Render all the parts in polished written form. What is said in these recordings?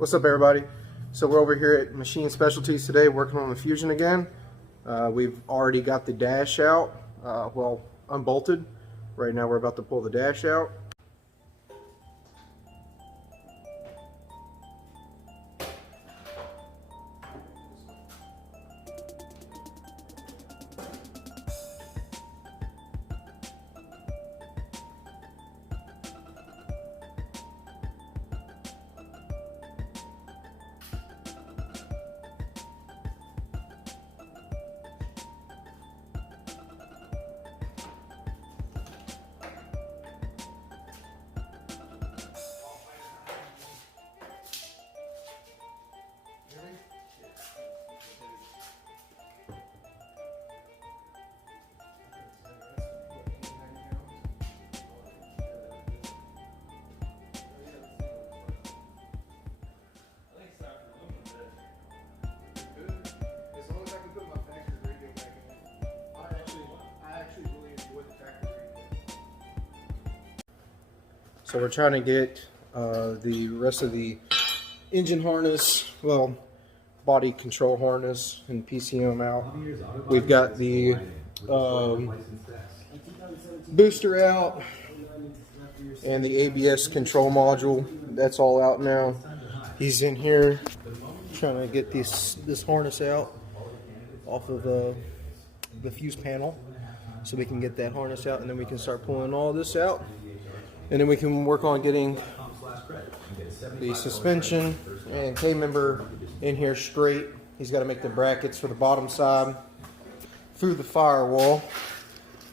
What's up, everybody? So we're over here at Machine Specialties today working on the Fusion again. We've already got the dash out, well, unbolted. Right now we're about to pull the dash out. So we're trying to get the rest of the engine harness, well, body control harness and PCM out. We've got the booster out and the ABS control module. That's all out now. He's in here trying to get this harness out off of the fuse panel so we can get that harness out, and then we can start pulling all this out. And then we can work on getting the suspension and K-member in here straight. He's got to make the brackets for the bottom side through the firewall.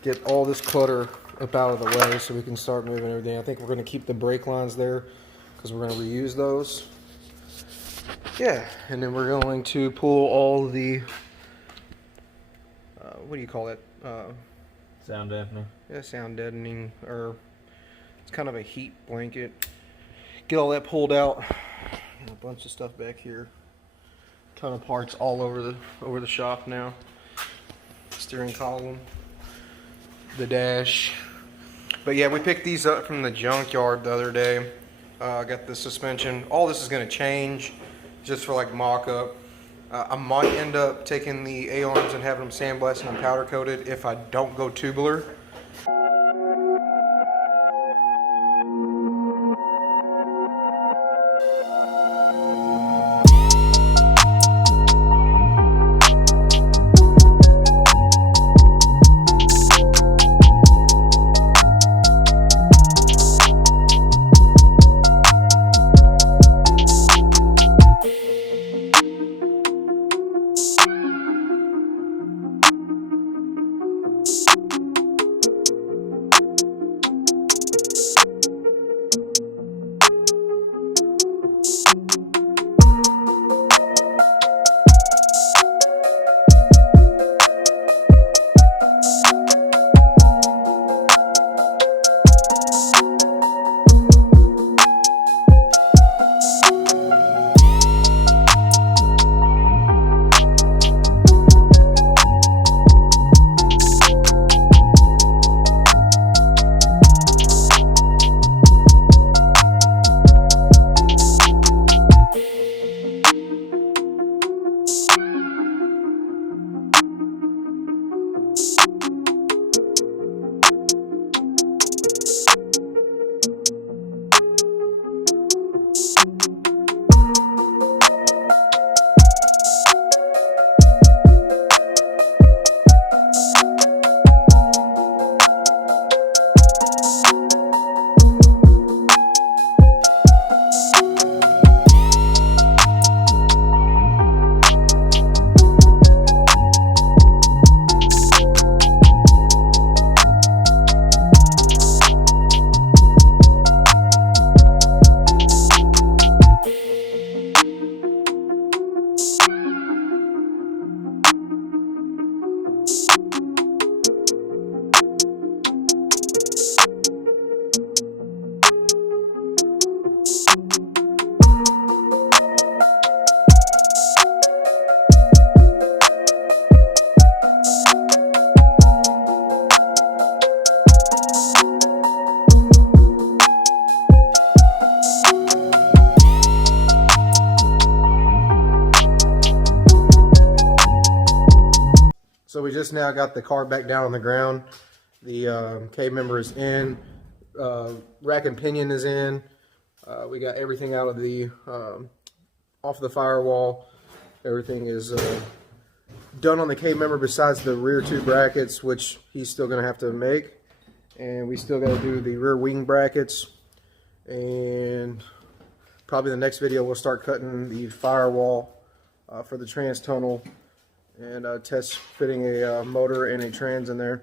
Get all this clutter up out of the way so we can start moving everything. I think we're going to keep the brake lines there because we're going to reuse those. Yeah, and then we're going to pull all the, what do you call it? Sound deafening. Yeah, sound deadening, or it's kind of a heat blanket. Get all that pulled out. And a bunch of stuff back here. Ton of parts all over the shop now. Steering column, the dash. But yeah, we picked these up from the junkyard the other day. I got the suspension. All this is going to change just for like mock-up. I might end up taking the A-arms and having them sandblasted and powder coated if I don't go tubular. just now got the car back down on the ground. The K-member is in. Rack and pinion is in. We got everything out of the off the firewall. Everything is done on the K-member besides the rear two brackets, which he's still going to have to make. And we still got to do the rear wing brackets. And probably the next video we'll start cutting the firewall for the trans tunnel and test fitting a motor and a trans in there.